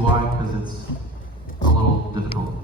why, because it's a little difficult.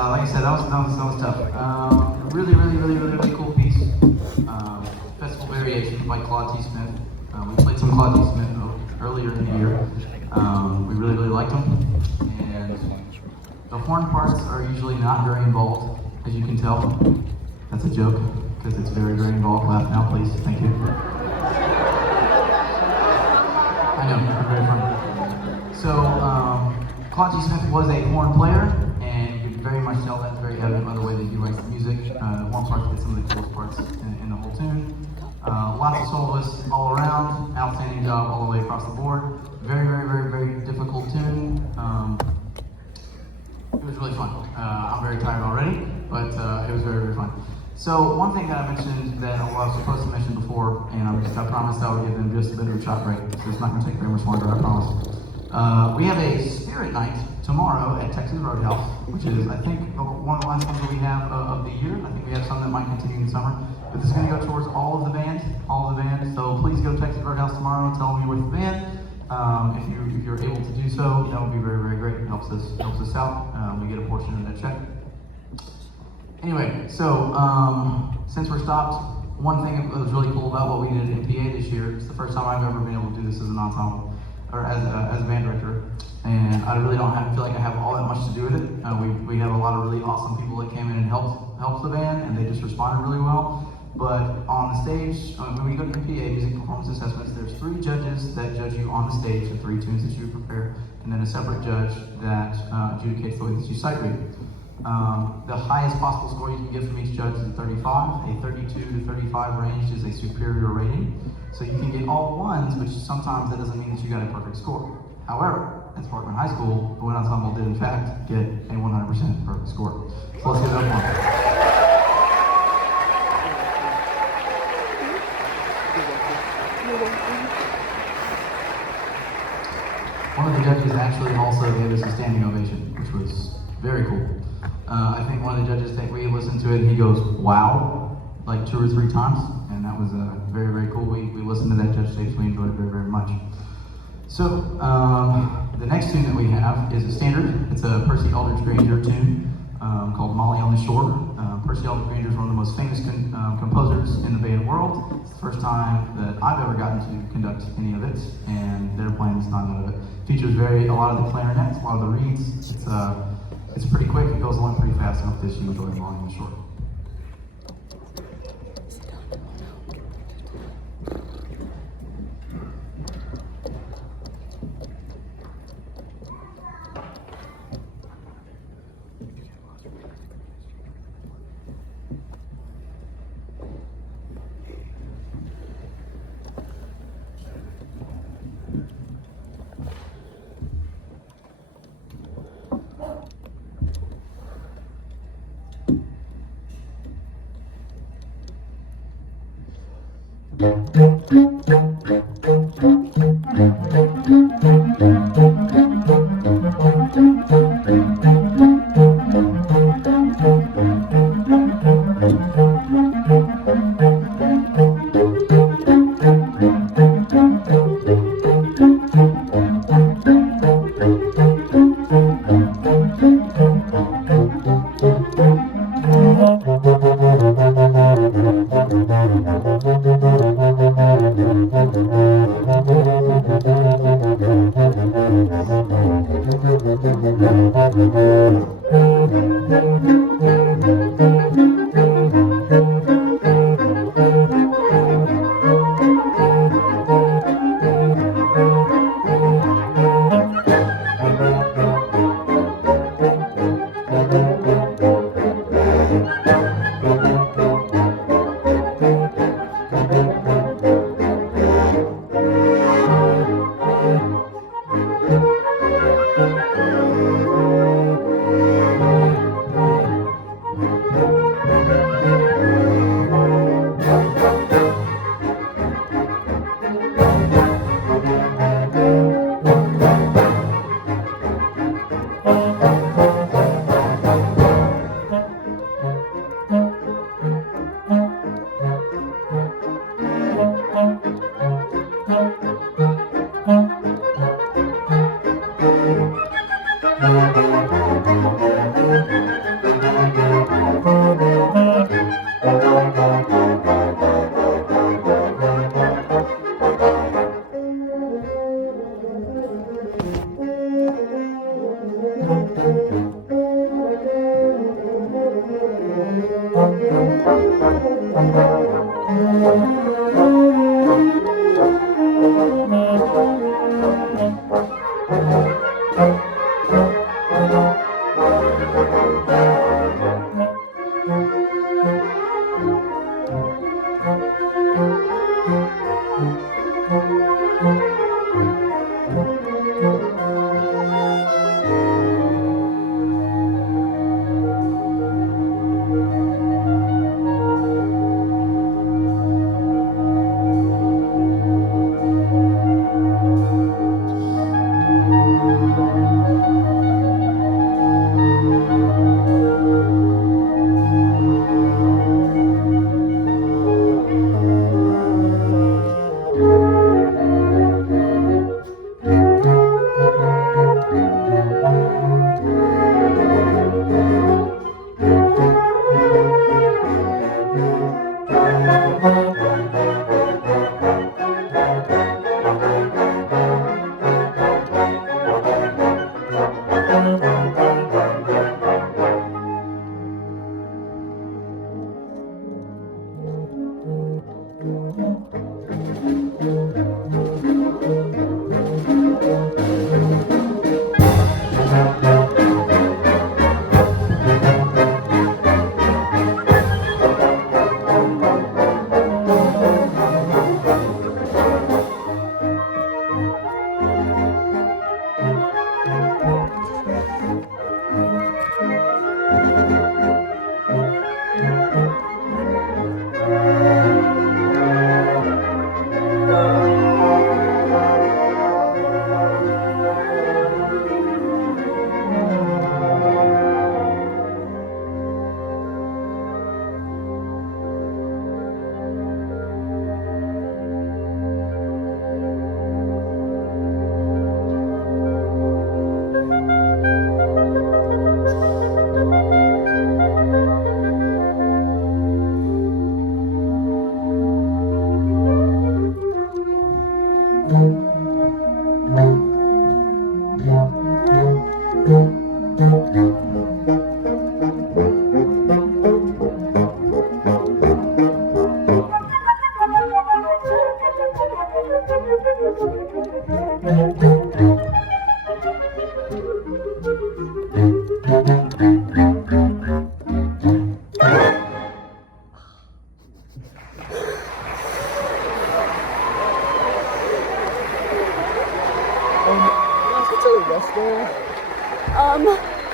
Like I said, that was tough. Really cool piece. Festival Variations by Claude T. Smith. We played some Claude T. Smith earlier in the year. We really liked them. And the horn parts are usually not very involved, as you can tell. That's a joke, because it's very involved. Laugh now, please. Thank you. I know, very fun. So, Claude T. Smith was a horn player, and you can very much tell that's very evident by the way that he writes the music. The horn parts get some of the coolest parts in the whole tune. Lots of soloists all around, outstanding job all the way across the board. Very difficult tune. It was really fun. I'm very tired already, but it was very fun. So one thing that I mentioned that I was supposed to mention before, and I promised I would give them just a bit of a shot break, so it's not going to take very much longer, I promise. We have a spirit night tomorrow at Texas Roadhouse, which is, I think, one of the last ones that we have of the year. I think we have some that might continue in the summer. But this is going to go towards all of the band. So please go to Texas Roadhouse tomorrow and tell them you're with the band. If you're able to do so, that would be very great. It helps us out. We get a portion of that check. Anyway, so since we're stopped, one thing that was really cool about what we did in PA this year, it's the first time I've ever been able to do this as an ensemble, or as a band director, and I really don't feel like I have all that much to do with it. We have a lot of really awesome people that came in and helped the band, and they just responded really well. But on the stage, when we go to PA, music performance assessments, there's 3 judges that judge you on the stage, the 3 tunes that you prepare, and then a separate judge that adjudicates the way that you sight read. The highest possible score you can get from each judge is a 35. A 32 to 35 range is a superior rating. So you can get all 1s, which sometimes that doesn't mean that you got a perfect score. However, at Sparkman High School, the Wind Ensemble did in fact get a 100% perfect score. So let's give it up for them. One of the judges actually also gave us a standing ovation, which was very cool. I think one of the judges, we listened to it and he goes, "Wow," like 2 or 3 times, and that was very cool. We listened to that judge tape, so we enjoyed it very much. So the next tune that we have is a standard. It's a Percy Aldridge Granger tune called "Molly on the Shore." Percy Aldridge Granger is one of the most famous composers in the band world. It's the first time that I've ever gotten to conduct any of it, and they're playing this none of it. Features a lot of the clarinets, a lot of the reeds. It's pretty quick, it goes along pretty fast, and I hope that you enjoy Molly on the Shore.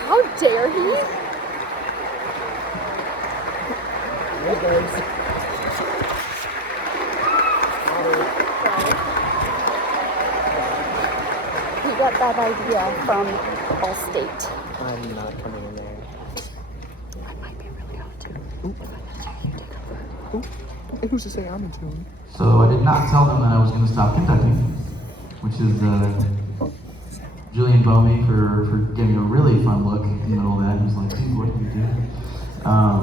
How dare he? He got that idea from Allstate. I'm not coming in there. I might be really hot too. And who's to say I'm in tune? So I did not tell them that I was going to stop conducting, which is Julian Bomey for giving a really fun look in the middle of that. He was like, dude, what did you do?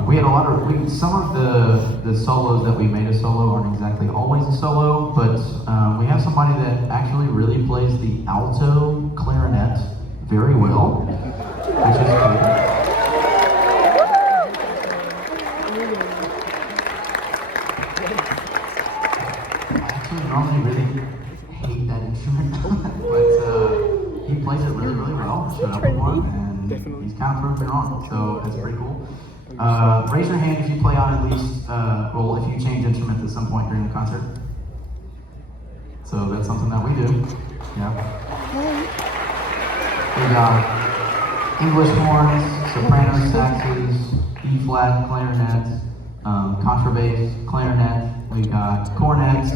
We had a lot of, some of the solos that we made a solo aren't exactly always a solo, but we have somebody that actually really plays the alto clarinet very well, which is cool. I actually normally really hate that instrument, but he plays it really, really well. Showed up with one, and he's kind of proved me wrong, so that's pretty cool. Raise your hand if you play on at least, well, if you change instruments at some point during the concert. So that's something that we do. Yeah. We got English horns, soprano saxes, E-flat clarinet, contrabass clarinet. We got cornets,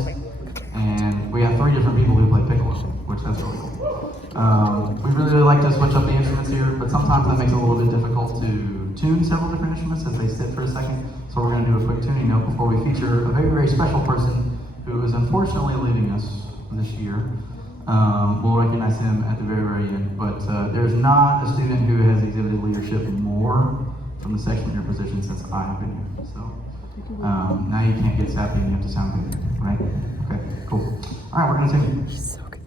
and we have 3 different people who play piccolo, which that's really cool. We really like to switch up the instruments here, but sometimes that makes it a little bit difficult to tune several different instruments as they sit for a second. So we're going to do a quick tuning note before we feature a very, very special person who is unfortunately leaving us this year. We'll recognize him at the very, very end, but there's not a student who has exhibited leadership more from the section leader position since I have been here. So now you can't get sappy and you have to sound good, right? Okay, cool. All right, we're going to take it. So confused.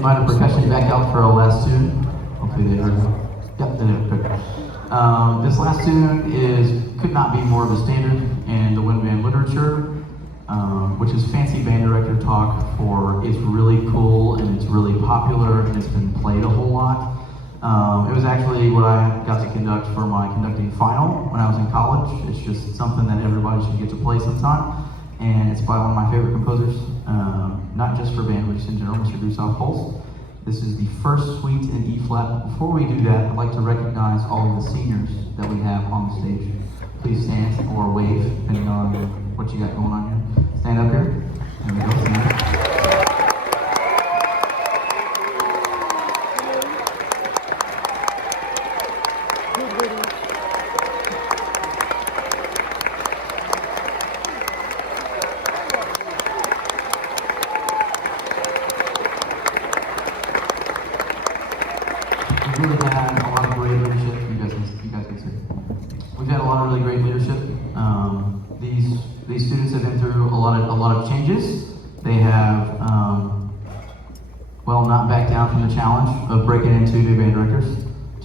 invite a percussion back out for our last tune. Hopefully they heard me. Yep, they did. Good. This last tune could not be more of a standard in the wind band literature, which is fancy band director talk for it's really cool and it's really popular and it's been played a whole lot. It was actually what I got to conduct for my conducting final when I was in college. It's just something that everybody should get to play sometime. And it's by one of my favorite composers, not just for band, but just in general, Mr. Gustav Holst. This is the first suite in E flat. Before we do that, I'd like to recognize all of the seniors that we have on the stage. Please stand or wave, depending on what you got going on here. Stand up here. There we go, stand. We've really had a lot of great leadership. You guys can see. We've had a lot of really great leadership. These students have been through a lot of changes. They have, well, not backed down from the challenge of breaking into new band directors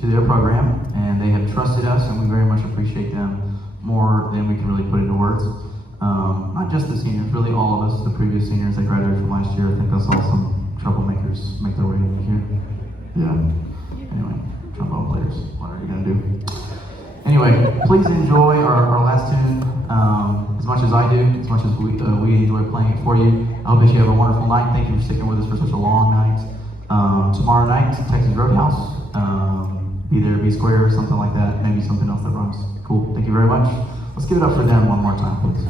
to their program, and they have trusted us, and we very much appreciate them more than we can really put into words. Not just the seniors, really all of us, the previous seniors that graduated from last year. I think I saw some troublemakers make their way in here. Yeah. Anyway, trombone players, what are you gonna do? Anyway, please enjoy our last tune as much as I do, as much as we enjoy playing it for you. I hope that you have a wonderful night. Thank you for sticking with us for such a long night. Tomorrow night, Texas Roadhouse. Be there, be square, something like that. Maybe something else that rhymes. Cool. Thank you very much. Let's give it up for them one more time, please.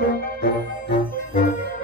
Bye.